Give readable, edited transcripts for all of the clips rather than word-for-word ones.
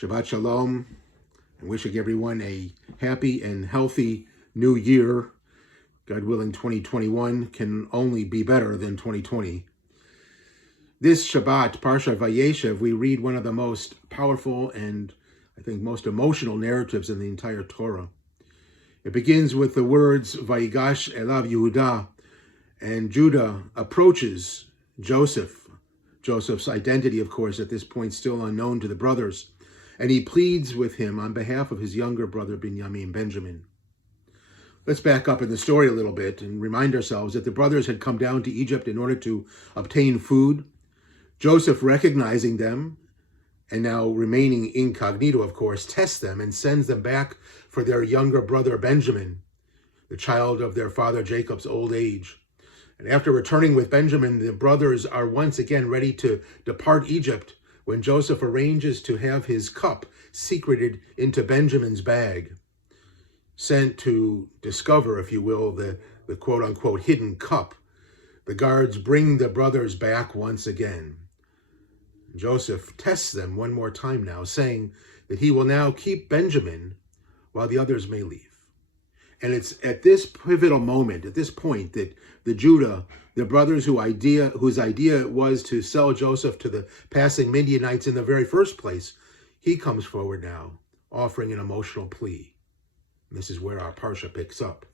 Shabbat Shalom, and wishing everyone a happy and healthy new year. God willing, 2021 can only be better than 2020. This Shabbat, Parsha Vayigash, we read one of the most powerful and I think most emotional narratives in the entire Torah. It begins with the words Vayigash elav Yehuda, and Judah approaches Joseph. Joseph's identity, of course, at this point still unknown to the brothers, and he pleads with him on behalf of his younger brother Benjamin. Let's back up in the story a little bit and remind ourselves that the brothers had come down to Egypt in order to obtain food. Joseph, recognizing them, and now remaining incognito, of course, tests them and sends them back for their younger brother Benjamin, the child of their father Jacob's old age. And after returning with Benjamin, the brothers are once again ready to depart Egypt when Joseph arranges to have his cup secreted into Benjamin's bag, sent to discover, if you will, the quote-unquote hidden cup. The guards bring the brothers back once again. Joseph tests them one more time now, saying that he will now keep Benjamin while the others may leave. And it's at this pivotal moment, at this point, that the Judah, the brothers whose idea was to sell Joseph to the passing Midianites in the very first place, he comes forward now, offering an emotional plea. And this is where our Parsha picks up.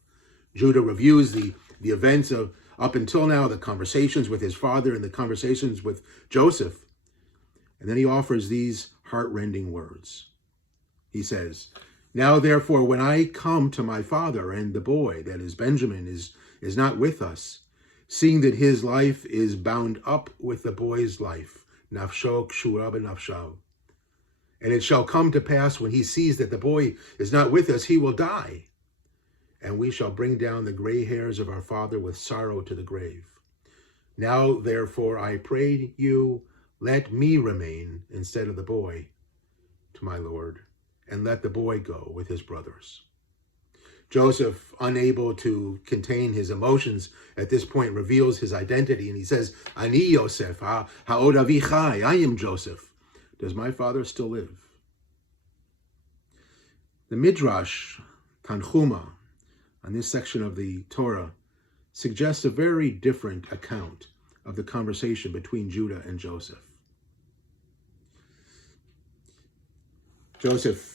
Judah reviews the events of up until now, the conversations with his father and the conversations with Joseph. And then he offers these heart-rending words. He says, "Now, therefore, when I come to my father and the boy, that is Benjamin, is not with us, seeing that his life is bound up with the boy's life, nafsho kshura b'nafsho. And it shall come to pass when he sees that the boy is not with us, he will die. And we shall bring down the gray hairs of our father with sorrow to the grave. Now, therefore, I pray you, let me remain instead of the boy to my Lord, and let the boy go with his brothers." Joseph, unable to contain his emotions, at this point reveals his identity, and he says, "Ani Yosef, ha'od avi chai, I am Joseph. Does my father still live?" The Midrash, Tanchuma, on this section of the Torah, suggests a very different account of the conversation between Judah and Joseph. Joseph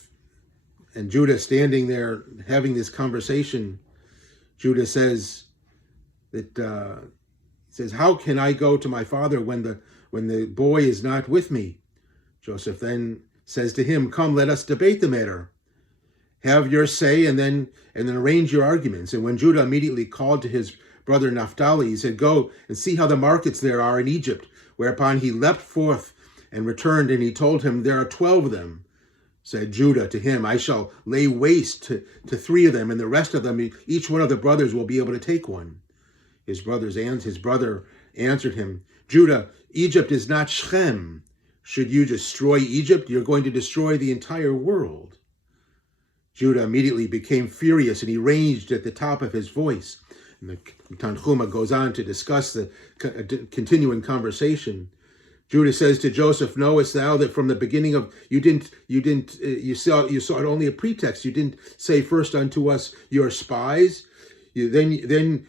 and Judah standing there having this conversation. Judah says that "How can I go to my father when the boy is not with me?" Joseph then says to him, "Come, let us debate the matter. Have your say and then arrange your arguments." And when Judah immediately called to his brother Naphtali, he said, "Go and see how the markets there are in Egypt." Whereupon he leapt forth and returned, and he told him, "There are 12 of them." Said Judah to him, "I shall lay waste to 3 of them, and the rest of them, each one of the brothers will be able to take one." His brother answered him, "Judah, Egypt is not Shechem. Should you destroy Egypt, you're going to destroy the entire world." Judah immediately became furious, and he raged at the top of his voice. And the Tanchuma goes on to discuss the continuing conversation. Judah says to Joseph, "Knowest thou that from the beginning of you sought only a pretext. You didn't say first unto us, your spies. Then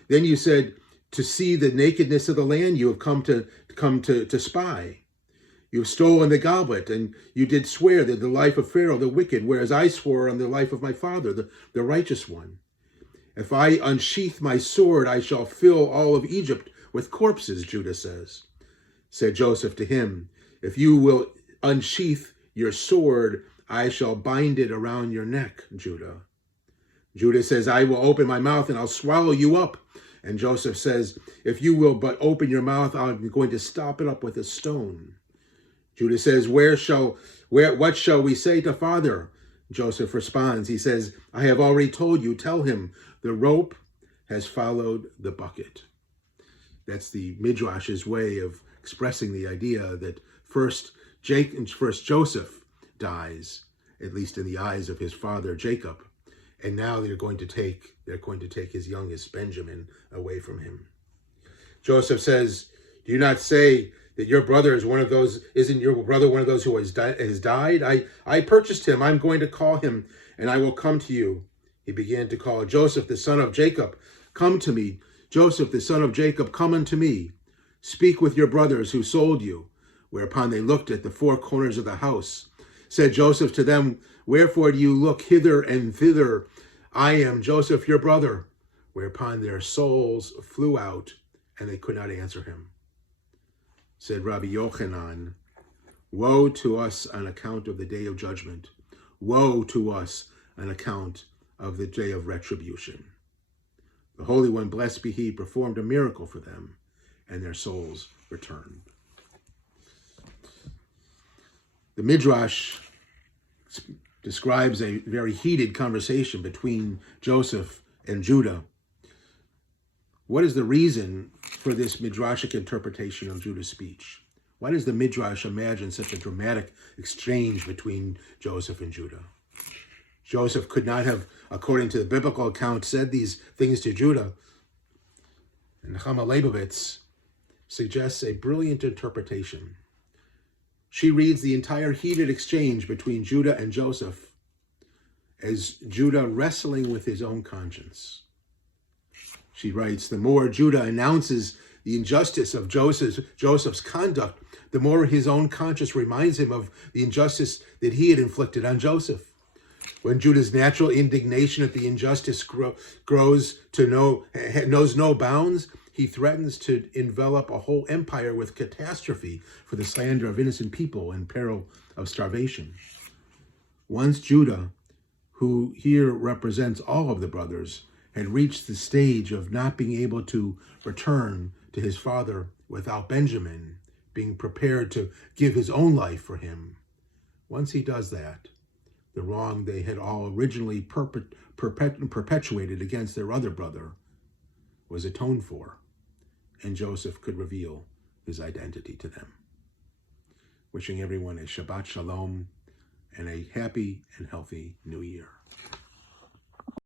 you said, to see the nakedness of the land you have come to spy. You have stolen the goblet, and you did swear that the life of Pharaoh the wicked, whereas I swore on the life of my father, the righteous one. If I unsheath my sword, I shall fill all of Egypt with corpses," Judah says. Said Joseph to him, "If you will unsheath your sword, I shall bind it around your neck, Judah." Judah says, "I will open my mouth and I'll swallow you up." And Joseph says, "If you will but open your mouth, I'm going to stop it up with a stone." Judah says, what shall we say to father?" Joseph responds, he says, "I have already told you, tell him, the rope has followed the bucket." That's the Midrash's way of expressing the idea that first Joseph dies, at least in the eyes of his father Jacob, and now they're going to take his youngest Benjamin away from him. Joseph says, "Do you not say that your brother is one of those, isn't your brother one of those who has died? I purchased him. I'm going to call him, and I will come to you. He began to call, Joseph, the son of Jacob, come to me. Joseph, the son of Jacob, come unto me. Speak with your brothers who sold you. Whereupon they looked at the four corners of the house. Said Joseph to them, wherefore do you look hither and thither? I am Joseph, your brother. Whereupon their souls flew out, and they could not answer him. Said Rabbi Yochanan, woe to us on account of the day of judgment. Woe to us on account of the day of retribution. The Holy One, blessed be he, performed a miracle for them, and their souls returned. The Midrash describes a very heated conversation between Joseph and Judah. What is the reason for this Midrashic interpretation of Judah's speech? Why does the Midrash imagine such a dramatic exchange between Joseph and Judah? Joseph could not have, according to the biblical account, said these things to Judah. And Chama Leibovitz suggests a brilliant interpretation. She reads the entire heated exchange between Judah and Joseph as Judah wrestling with his own conscience. She writes, the more Judah announces the injustice of Joseph's conduct, the more his own conscience reminds him of the injustice that he had inflicted on Joseph. When Judah's natural indignation at the injustice knows no bounds, he threatens to envelop a whole empire with catastrophe for the slander of innocent people and peril of starvation. Once Judah, who here represents all of the brothers, had reached the stage of not being able to return to his father without Benjamin being prepared to give his own life for him. Once he does that, the wrong they had all originally perpetuated against their other brother was atoned for, and Joseph could reveal his identity to them. Wishing everyone a Shabbat Shalom and a happy and healthy New Year.